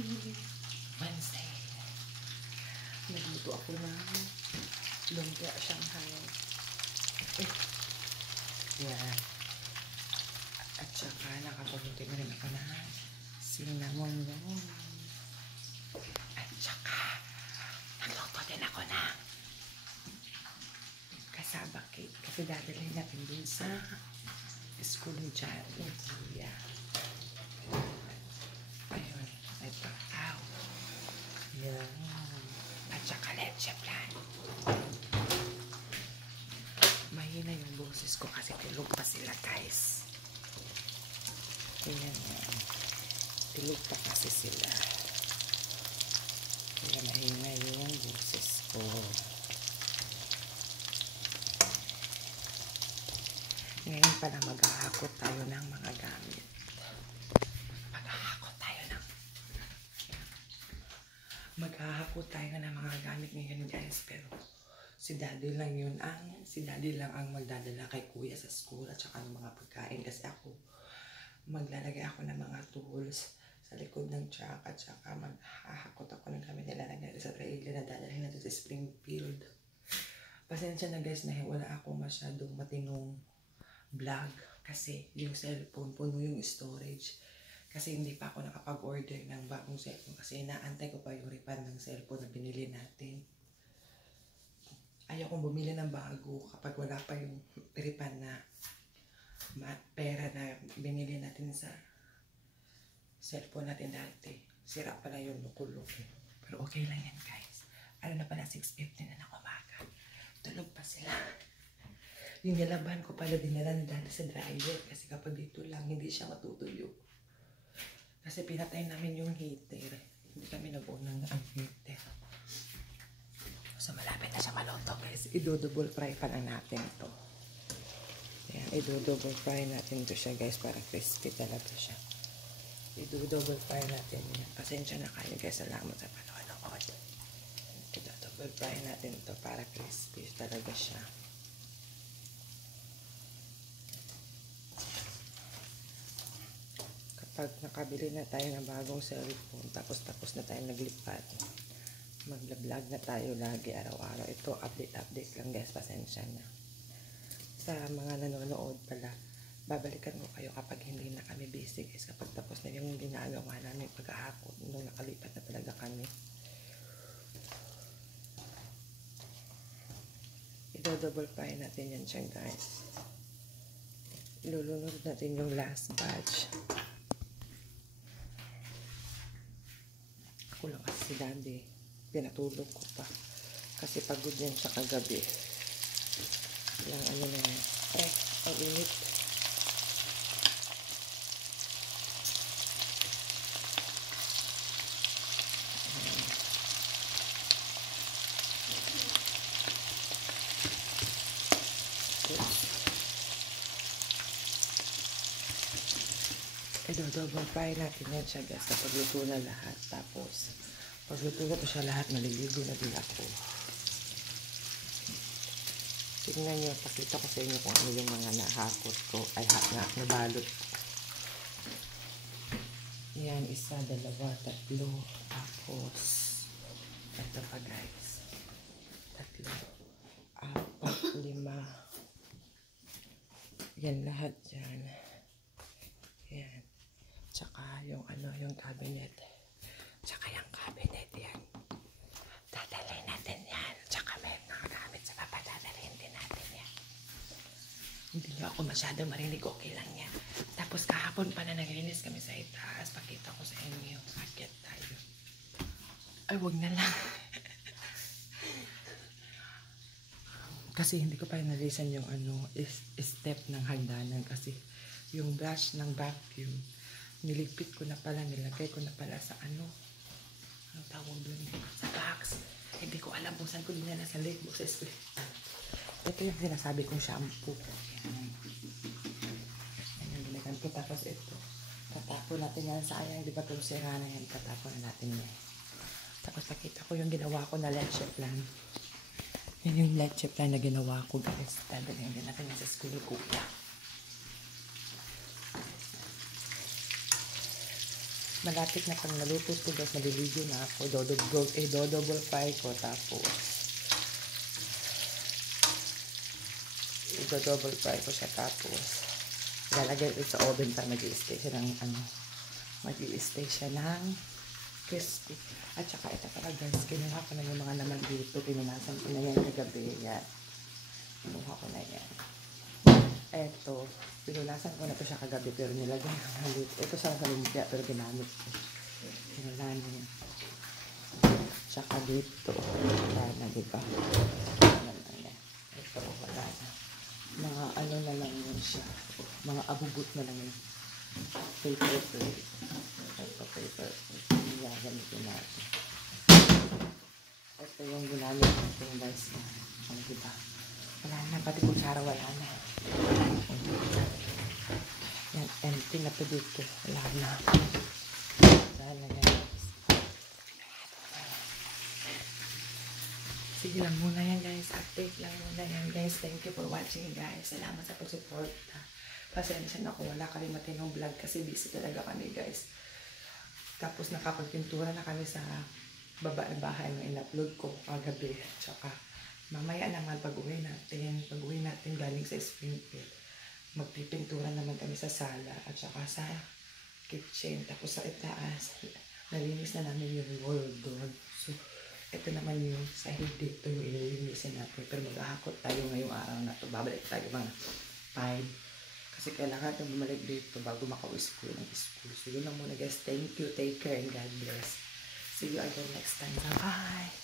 Wednesday. Nagluto ako ng lumpia Shanghai. Yeah. At saka nakapagluto na rin ako ng cinnamon roll. At saka nagluto din ako ng kasaba cake. Kasi dadalhin natin dun sa school ni Jari. Yeah. Ayun. Ito. Ow. Yeah. At saka leche plan. Mahina yung boses ko kasi tulog pa sila, guys. Ayan. Tulog pa kasi sila. Kaya mahina yung boses ko. Ngayon pala maghahakot tayo ng mga gamit. Maghahakot tayo ng mga gamit ngayon, guys. Pero si daddy lang ang magdadala kay kuya sa school at saka ng mga pagkain. Kasi ako, maglalagay ako ng mga tools sa likod ng truck at saka maghahakot ako ng gamit nilalagay sa trailer na dadalhin natin sa Springfield. Pasensya na, guys, na wala ako masyadong matinong vlog kasi yung cellphone puno yung storage. Kasi hindi pa ako nakapag-order ng bagong cellphone kasi inaantay ko pa yung refund ng cellphone na binili natin. Ayaw kong bumili ng bago kapag wala pa yung refund na pera na binili natin sa cellphone natin dati. Sira pala yung loko-loko. Pero okay lang yan, guys. Ano na pala, 6:50 na ng umaga. Tulog pa sila. Yung nilaban ko pala dinala na dati sa dryer kasi kapag dito lang hindi siya matutuyo. Kasi pinatay namin yung heater. Hindi kami nag-unang ang heater. So malapit na siya maluto, guys. I-double fry pa lang natin ito. Ayan, i-double fry natin ito siya, guys, para crispy talaga siya. I-double fry natin yan. Pasensya na kayo, guys. Salamat sa panonood. I-double fry natin ito para crispy talaga siya. Pag nakabili na tayo ng bagong cellphone, tapos na tayo naglipat, mag-vlog na tayo lagi araw-araw. Ito, update lang, guys, pasensya na. Sa mga nanonood pala, babalikan ko kayo kapag hindi na kami busy, guys, kapag tapos na yung ginagawa namin pag-ahakot, nung nakalipat na talaga kami. I-double fry natin yan siya, guys. Ilulunod natin yung last batch. Ako lang kasi si daddy, pinatulog ko pa kasi pagod yan siya kagabi. Lang ano na yan, ang init. I-double fry natin yan siya, guys, kapag luto na lahat. Tapos pag luto na po siya lahat, maliligo na din ako. Tingnan nyo, pakita ko sa inyo kung ano yung mga nahakot ko. Ay, nabalot ko. Yan, 1, 2, 3. Tapos, ito pa, guys. 3, 4, 5. Yan, lahat yan. Yan. Tsaka yung yung cabinet. Tsaka yung cabinet yan. Dadalhin natin yan. Tsaka may nakagamit sa papa. Dadalhin din natin yan. Hindi nyo ako masyadong marinig. Okay lang yan. Tapos kahapon pa na naglinis kami sa itaas. Pakita ko sa inyo. Akit tayo. Ay, wag na lang. Kasi hindi ko pa inalisan yung step ng hagdanan. Kasi yung brush ng vacuum, niligpit ko na pala, nilagay ko na pala sa anong tawag doon, sa box. Hindi ko alam kung saan ko dinala sa leg box. Ito yung sinasabi kong shampoo. Ayan, binigyan ko. Tapos ito, tatapon natin yan. Sayang, di ba ito sira na yan? Tatapon na natin yan. Tapos pakita ko yung ginawa ko na leche plan. Yan yung leche plan na ginawa ko, guys. Dadalhin din natin sa school ko. malapit na pang naluto to guys, maliligo na ako. Double fry ko, tapos double fry ko siya, tapos ilalagay ko sa oven para mag-i-stay siya ng crispy. At saka ito pala guys, kinuha ko na yung mga laman dito, pinunasan ko na yan kagabi. Yan, kinuha ko na yan. Eto, pinunasan ko na to siya kagabi, pero nilagyan ko na dito. Ito sa lumpia, pero ginamit ko. Pinunasan niya. Tsaka dito, wala na, diba? Ito, wala na. Mga ano na lang yun siya. Mga abubot na lang yun. Paper plate. Ito, paper plate. Yan, gamitin natin. Ito yung ginamit natin guys. Ano, diba? Wala na, pati kutsara wala na. Yan, empty na to dito. Wala na. Wala na guys. Sige lang muna yan guys. Update lang muna yan guys. Thank you for watching guys. Salamat sa pag-support. Pasensya na kung wala kami matinong vlog kasi busy talaga kami guys. Tapos nakapagpintura na kami sa baba ng bahay na in-upload ko kagabi. Tsaka mamaya naman pag-uwi natin galing sa Springfield, magpipintura naman kami sa sala at saka sa kitchen. Tapos sa itaas, nalinis na namin yung wall doon. So, ito naman yung sahig dito yung ililinisin natin. Pero maghahakot tayo ngayong araw na to. Babalik tayo mga 5. Kasi kailangan natin bumalik dito bago maka-school ng school. So, yun lang muna guys. Thank you, take care, and God bless. See you again next time. Bye-bye!